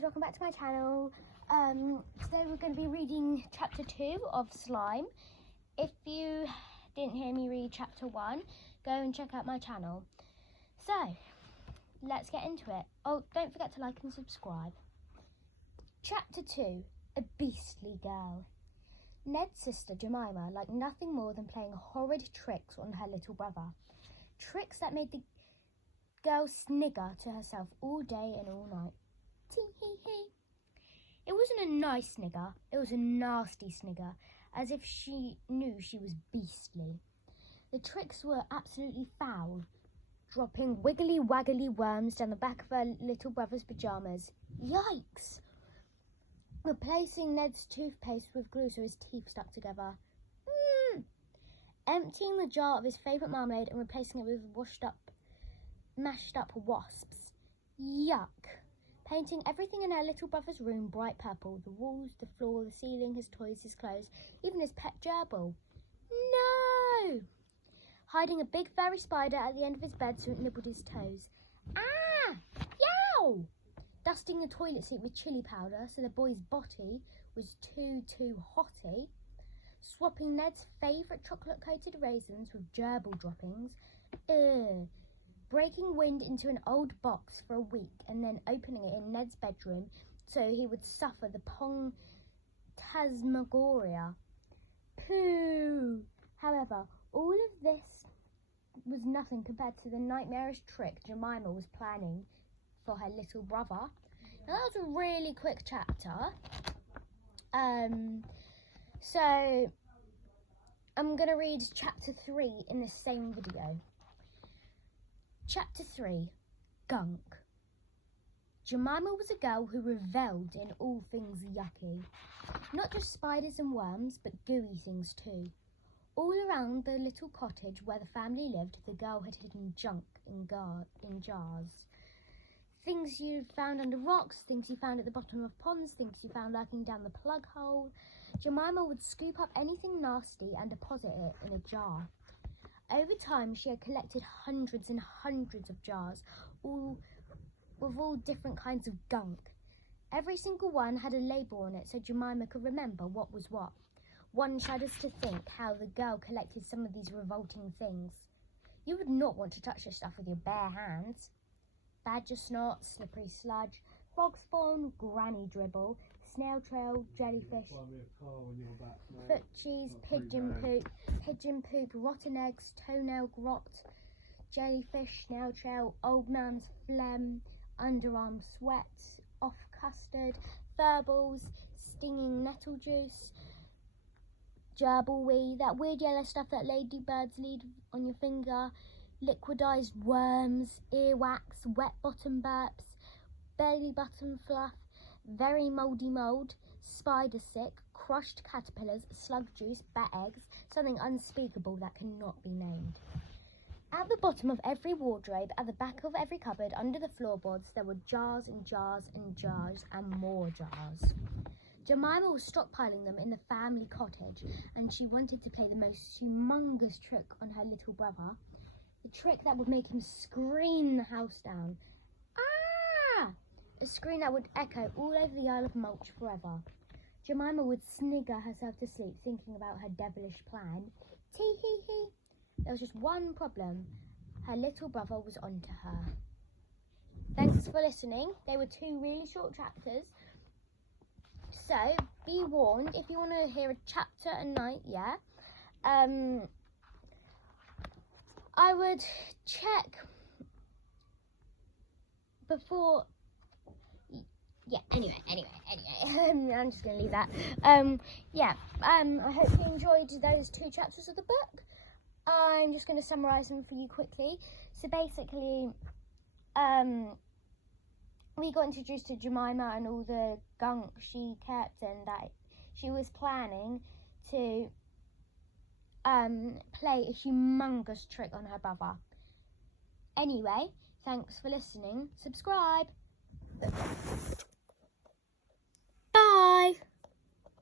guys, welcome back to my channel. Today we're going to be reading chapter 2 of Slime. If you didn't hear me read chapter 1, go and check out my channel. So, let's get into it. Oh, don't forget to like and subscribe. Chapter 2, A Beastly Girl. Ned's sister Jemima liked nothing more than playing horrid tricks on her little brother. Tricks that made the girl snigger to herself all day and all night. Tee-hee-hee. It wasn't a nice snigger, it was a nasty snigger, as if she knew she was beastly. The tricks were absolutely foul, dropping wiggly-waggly worms down the back of her little brother's pyjamas. Yikes! Replacing Ned's toothpaste with glue so his teeth stuck together. Emptying the jar of his favourite marmalade and replacing it with mashed up wasps. Yuck! Painting everything in her little brother's room bright purple. The walls, the floor, the ceiling, his toys, his clothes, even his pet gerbil. No! Hiding a big furry spider at the end of his bed so it nibbled his toes. Ah! Yow! Dusting the toilet seat with chili powder so the boy's body was too hotty. Swapping Ned's favourite chocolate-coated raisins with gerbil droppings. Ugh. Breaking wind into an old box for a week and then opening it in Ned's bedroom so he would suffer the phantasmagoria. Pooh! However, all of this was nothing compared to the nightmarish trick Jemima was planning for her little brother. Now that was a really quick chapter. So I'm going to read chapter 3 in the same video. Chapter 3, Gunk. Jemima was a girl who revelled in all things yucky. Not just spiders and worms, but gooey things too. All around the little cottage where the family lived, the girl had hidden junk in jars. Things you found under rocks, things you found at the bottom of ponds, things you found lurking down the plug hole. Jemima would scoop up anything nasty and deposit it in a jar. Over time, she had collected hundreds and hundreds of jars, all with all different kinds of gunk. Every single one had a label on it so Jemima could remember what was what. One shudders to think how the girl collected some of these revolting things. You would not want to touch this stuff with your bare hands. Badger snot, slippery sludge, frog spawn, granny dribble, snail trail, jellyfish, foot cheese, pigeon poop, rotten eggs, toenail grot, jellyfish, snail trail, old man's phlegm, underarm sweat, off custard, furballs, stinging nettle juice, gerbil wee, that weird yellow stuff that ladybirds leave on your finger, liquidized worms, earwax, wet bottom burps, belly button fluff, very mouldy mould, spider sick, crushed caterpillars, slug juice, bat eggs, something unspeakable that cannot be named. At the bottom of every wardrobe, at the back of every cupboard, under the floorboards, there were jars and jars and jars and more jars. Jemima was stockpiling them in the family cottage, and she wanted to play the most humongous trick on her little brother. The trick that would make him scream the house down. Ah! A scream that would echo all over the Isle of Mulch forever. Jemima would snigger herself to sleep thinking about her devilish plan. Tee-hee-hee. There was just one problem. Her little brother was onto her. Thanks for listening. They were 2 really short chapters. So, be warned, if you want to hear a chapter a night, I would check before, anyway, I'm just going to leave that. I hope you enjoyed those 2 chapters of the book. I'm just going to summarise them for you quickly. So basically, we got introduced to Jemima and all the gunk she kept, and that she was planning to play a humongous trick on her brother. Anyway, thanks for listening. Subscribe.